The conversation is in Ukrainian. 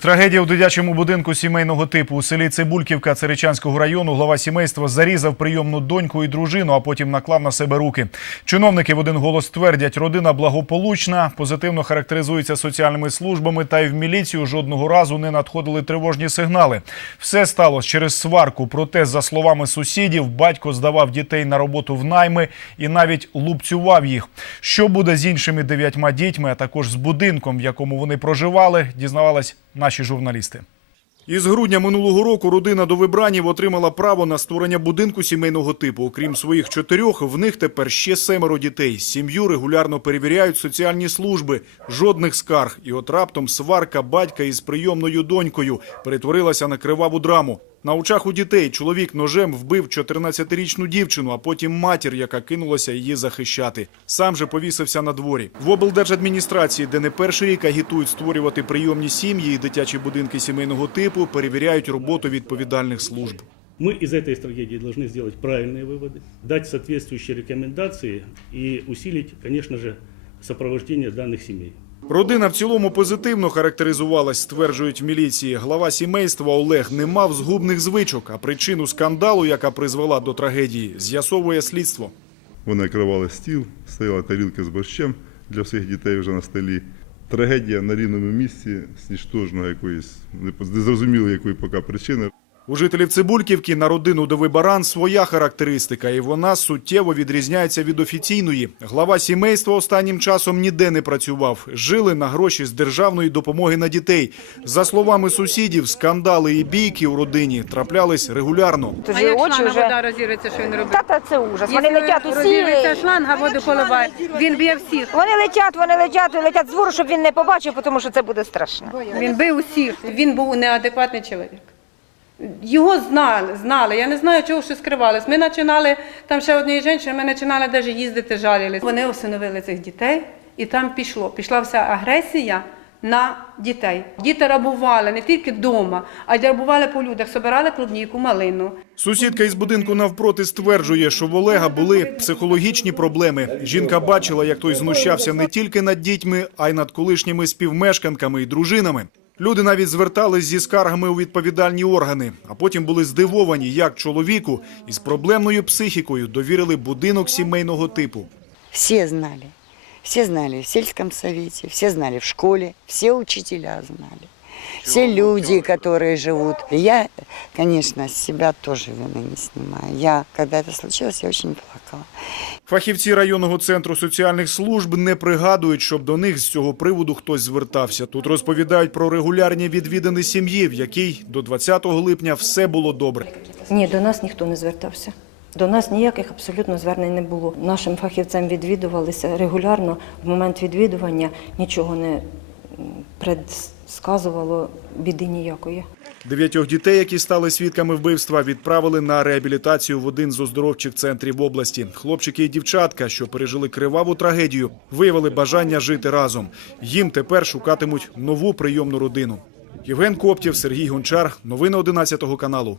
Трагедія у дитячому будинку сімейного типу у селі Цибульківка Царичанського району. Глава сімейства зарізав прийомну доньку і дружину, а потім наклав на себе руки. Чиновники в один голос твердять, родина благополучна, позитивно характеризується соціальними службами, та й в міліцію жодного разу не надходили тривожні сигнали. Все сталося через сварку. Проте, за словами сусідів, батько здавав дітей на роботу в найми і навіть лупцював їх. Що буде з іншими дев'ятьма дітьми, а також з будинком, в якому вони проживали, дізнавались наші журналісти. Із грудня минулого року родина до Вибранів отримала право на створення будинку сімейного типу. Окрім своїх чотирьох, в них тепер ще семеро дітей. Сім'ю регулярно перевіряють соціальні служби. Жодних скарг. І от раптом сварка батька із прийомною донькою перетворилася на криваву драму. На очах у дітей чоловік ножем вбив 14-річну дівчину, а потім матір, яка кинулася її захищати. Сам же повісився на дворі. В облдержадміністрації, де не перший рік агітують створювати прийомні сім'ї і дитячі будинки сімейного типу, перевіряють роботу відповідальних служб. Мы из этой трагедии должны сделать правильные выводы, дать соответствующие рекомендации и усилить, конечно же, сопровождение данных семей. Родина в цілому позитивно характеризувалась, стверджують в міліції. Глава сімейства Олег не мав згубних звичок, а причину скандалу, яка призвела до трагедії, з'ясовує слідство. Вони накривали стіл, стояли тарілки з борщем для всіх дітей вже на столі. Трагедія на рівному місці, сніжтожного якоїсь, незрозуміло якої поки причини. У жителів Цибульківки на родину Дови Баран своя характеристика, і вона суттєво відрізняється від офіційної. Глава сімейства останнім часом ніде не працював. Жили на гроші з державної допомоги на дітей. За словами сусідів, скандали і бійки у родині траплялись регулярно. Тож А як шланга вже... вода розірветься, що він робить? Та, та це ужас. Вони Якщо летять усі. розірветься шланга, воду поливає. Він б'є всіх. Вони летять, вони летять, і летять з двору, щоб він не побачив, тому що це буде страшно. Він бив усіх. Він був неадекватний чоловік. Його знали, знали. Я не знаю, чого ще скривались. Ми починали, там ще однієї жінки, ми починали навіть їздити, жалілись. Вони усиновили цих дітей, і там пішло. Пішла вся агресія на дітей. Діти рабували не тільки вдома, а й рабували по людях, собирали клубніку, малину. Сусідка із будинку навпроти стверджує, що в Олега були психологічні проблеми. Жінка бачила, як той знущався не тільки над дітьми, а й над колишніми співмешканками і дружинами. Люди навіть звертались зі скаргами у відповідальні органи, а потім були здивовані, як чоловіку із проблемною психікою довірили будинок сімейного типу. Всі знали. всі знали в сільському совіті, всі знали в школі, всі учителя знали Все люди, которые живут. И Я, конечно, с себя тоже вины не снимаю. Я, когда это случилось, я очень плакала. Фахівці районного центру соціальних служб не пригадують, щоб до них з цього приводу хтось звертався. Тут розповідають про регулярні відвідини сім'ї, в якій до 20 липня все було добре. Ні, до нас ніхто не звертався. До нас ніяких абсолютно звернень не було. Нашим фахівцям відвідувалися регулярно. В момент відвідування нічого не м, предсказувало біди ніякої. Дев'ятьох дітей, які стали свідками вбивства, відправили на реабілітацію в один з оздоровчих центрів області. Хлопчики і дівчатка, що пережили криваву трагедію, виявили бажання жити разом. Їм тепер шукатимуть нову прийомну родину. Євген Коптєв, Сергій Гончар. Новини 11 каналу.